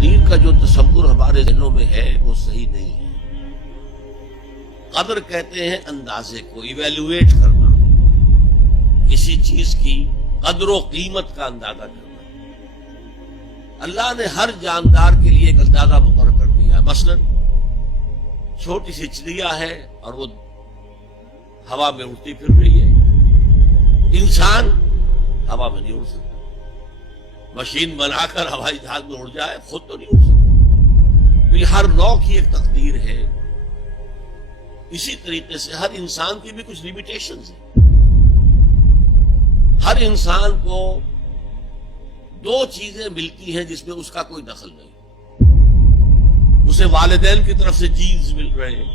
تقدیر کا جو تصور ہمارے ذہنوں میں ہے وہ صحیح نہیں ہے۔ قدر کہتے ہیں اندازے کو، ایویلویٹ کرنا، کسی چیز کی قدر و قیمت کا اندازہ کرنا۔ اللہ نے ہر جاندار کے لیے ایک اندازہ مقرر کر دیا ہے۔ مثلا چھوٹی سی چڑیا ہے اور وہ ہوا میں اڑتی پھر رہی ہے، انسان ہوا میں نہیں اڑ سکتا۔ مشین بنا کر ہوائی جہاز میں اڑ جائے، خود تو نہیں اڑ سکتا۔ یہ ہر نوع کی ایک تقدیر ہے۔ اسی طریقے سے ہر انسان کی بھی کچھ لیمیٹیشنز ہیں۔ ہر انسان کو دو چیزیں ملتی ہیں جس میں اس کا کوئی دخل نہیں۔ اسے والدین کی طرف سے جینز مل رہے ہیں،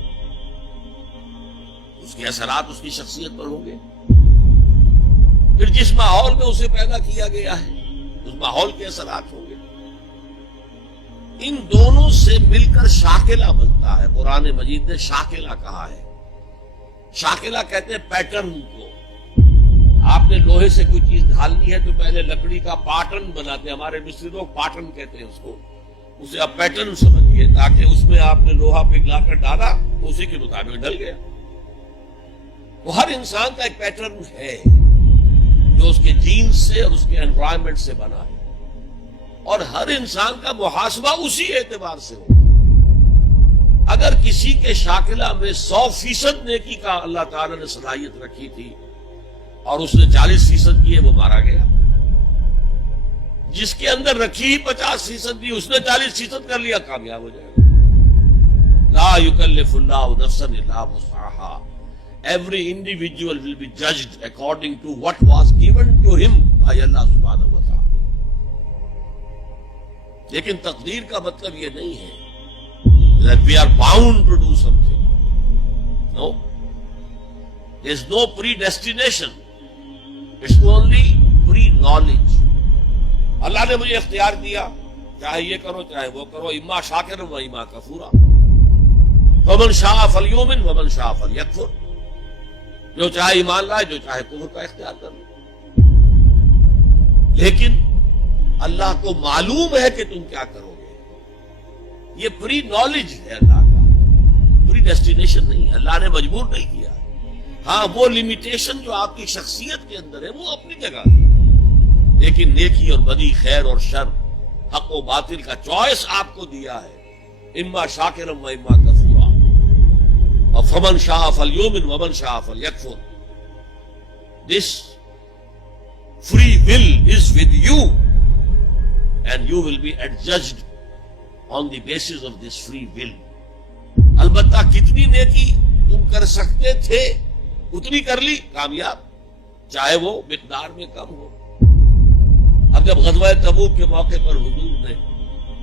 اس کے اثرات اس کی شخصیت پر ہوں گے۔ پھر جس ماحول میں اسے پیدا کیا گیا ہے اس ماحول کے اثرات ہوں گے۔ ان دونوں سے مل کر شاکلہ بنتا ہے۔ قرآن مجید نے شاکلہ کہا ہے۔ شاکلہ کہتے ہیں پیٹرن کو۔ آپ نے لوہے سے کوئی چیز ڈھالنی ہے تو پہلے لکڑی کا پیٹرن بناتے ہیں، ہمارے مصری لوگ پیٹرن کہتے ہیں اس کو۔ اسے آپ پیٹرن سمجھیے تاکہ اس میں آپ نے لوہا پگھلا کر ڈالا تو اسی کے مطابق ڈل گیا۔ وہ ہر انسان کا ایک پیٹرن ہے جو اس کے جینز سے اور اس کے انوائرمنٹ سے بنا ہے، اور ہر انسان کا محاسبہ اسی اعتبار سے ہوگا۔ اگر کسی کے شاکلہ میں 100% نیکی کا اللہ تعالیٰ نے صلاحیت رکھی تھی اور اس نے 40% کیے، وہ مارا گیا۔ جس کے اندر رکھی 50% تھی، اس نے 40% کر لیا، کامیاب ہو جائے گا۔ لا یکلف اللہ نفسا الا وسعها۔ Every individual will be judged according to what was given to him by Allah subhanahu wa ta'ala۔ لیکن تقدیر کا مطلب یہ نہیں ہے that we are bound to do something. No. There is no predestination. It's only pre-knowledge. اللہ نے مجھے اختیار دیا، چاہے یہ کرو چاہے وہ کرو، اما شاکرا و اما کفورا، فمن شاء فلیؤمن ومن شاء فلیکفر۔ جو چاہے ایمان لائے، جو چاہے کفر کا اختیار کر لے۔ لیکن اللہ کو معلوم ہے کہ تم کیا کرو گے۔ یہ پری نالج ہے اللہ کا، پری ڈیسٹینیشن نہیں ہے۔ اللہ نے مجبور نہیں کیا۔ ہاں، وہ لمیٹیشن جو آپ کی شخصیت کے اندر ہے وہ اپنی جگہ ہے، لیکن نیکی اور بدی، خیر اور شر، حق و باطل کا چوائس آپ کو دیا ہے۔ اما شاکرا و اما کفورا، اور فمن شاء فلیؤمن ومن شاء فلیکفر۔ This free will is with you and you will be adjudged on the basis of this free will۔ البتہ کتنی نیکی تم کر سکتے تھے اتنی کر لی، کامیاب، چاہے وہ مقدار میں کم ہو۔ اب جب غزوہ تبوک کے موقع پر حضور نے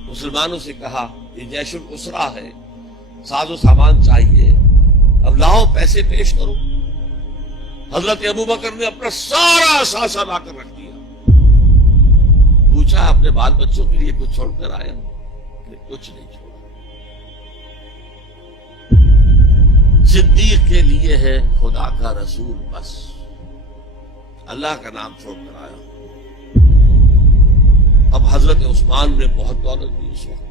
مسلمانوں سے کہا یہ جیش الاسرہ ہے، ساز و سامان چاہیے، اب لاؤ پیسے پیش کرو، حضرت ابوبکر نے اپنا سارا اثاثہ لا کر رکھ دیا۔ پوچھا اپنے بال بچوں کے لیے کچھ چھوڑ کر آیا؟ کچھ نہیں چھوڑا۔ صدیق کے لیے ہے خدا کا رسول، بس اللہ کا نام چھوڑ کر آیا۔ اب حضرت عثمان نے بہت دولت دی اس وقت۔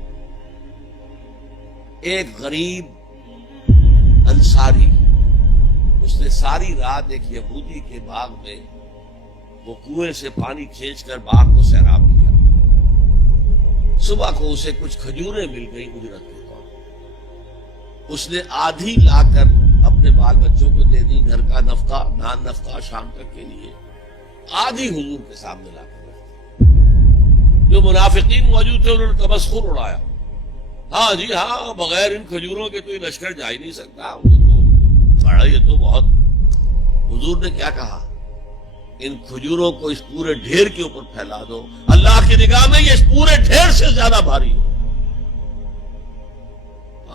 ایک غریب انصاری، اس نے ساری رات ایک یہودی کے باغ میں وہ کنویں سے پانی کھینچ کر باغ کو سیراب کیا۔ صبح کو اسے کچھ کھجوریں مل گئی اجرت کے طور پر۔ اس نے آدھی لا کر اپنے بال بچوں کو دے دی، گھر کا نفقہ، نان نفقہ شام تک کے لیے، آدھی حضور کے سامنے لا کر رکھ دی۔ جو منافقین موجود تھے انہوں نے تمسخر اڑایا، ہاں جی ہاں، بغیر ان کھجوروں کے تو یہ لشکر جا ہی نہیں سکتا، یہ تو بہت۔ حضور نے کیا کہا؟ ان کھجوروں کو اس پورے ڈھیر کے اوپر پھیلا دو، اللہ کی نگاہ میں یہ اس پورے ڈھیر سے زیادہ بھاری ہے۔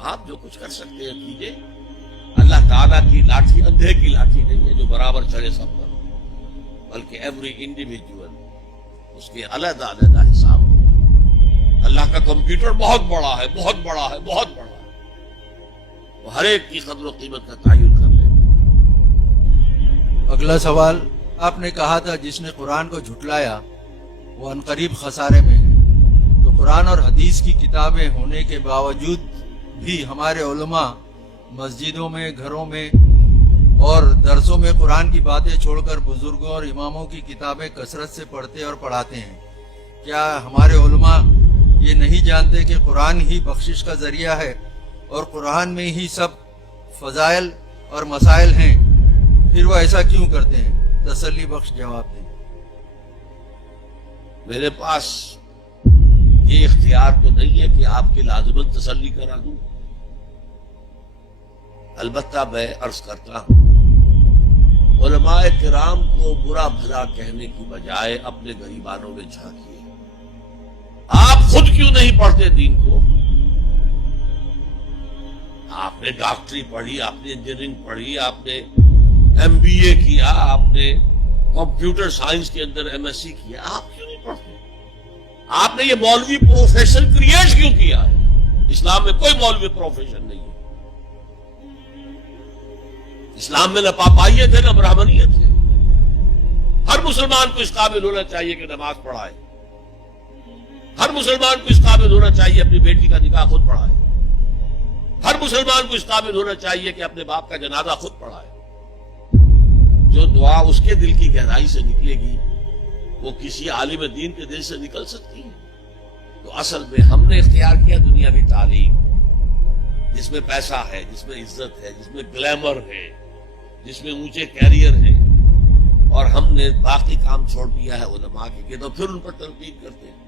آپ جو کچھ کر سکتے ہیں کیجئے۔ اللہ تعالیٰ کی لاٹھی اندھے کی لاٹھی نہیں ہے جو برابر چڑھے سب پر، بلکہ ایوری انڈیویجول اس کے علیحدہ علیحدہ حساب ہے۔ اللہ کا کمپیوٹر بہت بڑا ہے، بہت بڑا ہے، بہت بڑا ہے، وہ ہر ایک کی قدر و قیمت کا تعین کر لے۔ اگلا سوال، آپ نے کہا تھا جس نے قرآن کو جھٹلایا وہ عنقریب خسارے میں ہے، تو قرآن اور حدیث کی کتابیں ہونے کے باوجود بھی ہمارے علماء مسجدوں میں، گھروں میں اور درسوں میں قرآن کی باتیں چھوڑ کر بزرگوں اور اماموں کی کتابیں کثرت سے پڑھتے اور پڑھاتے ہیں۔ کیا ہمارے علماء یہ نہیں جانتے کہ قرآن ہی بخشش کا ذریعہ ہے اور قرآن میں ہی سب فضائل اور مسائل ہیں؟ پھر وہ ایسا کیوں کرتے ہیں؟ تسلی بخش جواب دیں۔ میرے پاس یہ اختیار تو نہیں ہے کہ آپ کی لازمن تسلی کرا دوں، البتہ میں عرض کرتا ہوں، علماء کرام کو برا بھلا کہنے کی بجائے اپنے گریبانوں میں جھانکیے۔ آپ خود کیوں نہیں پڑھتے دین کو؟ آپ نے ڈاکٹری پڑھی، آپ نے انجینئرنگ پڑھی، آپ نے MBA کیا، آپ نے کمپیوٹر سائنس کے اندر MSc کیا، آپ کیوں نہیں پڑھتے؟ آپ نے یہ مولوی پروفیشن کریٹ کیوں کیا ہے؟ اسلام میں کوئی مولوی پروفیشن نہیں ہے۔ اسلام میں نہ پاپائیت ہے نہ برہمنیت ہے۔ ہر مسلمان کو اس قابل ہونا چاہیے کہ نماز پڑھائے، ہر مسلمان کو اس قابل ہونا چاہیے اپنی بیٹی کا نکاح خود پڑھائے، ہر مسلمان کو اس قابل ہونا چاہیے کہ اپنے باپ کا جنازہ خود پڑھائے۔ جو دعا اس کے دل کی گہرائی سے نکلے گی وہ کسی عالم دین کے دل سے نکل سکتی ہے۔ تو اصل میں ہم نے اختیار کیا دنیاوی تعلیم، جس میں پیسہ ہے، جس میں عزت ہے، جس میں گلیمر ہے، جس میں اونچے کیریئر ہیں، اور ہم نے باقی کام چھوڑ دیا ہے علماء کے، تو پھر ان پر تنقید کرتے ہیں۔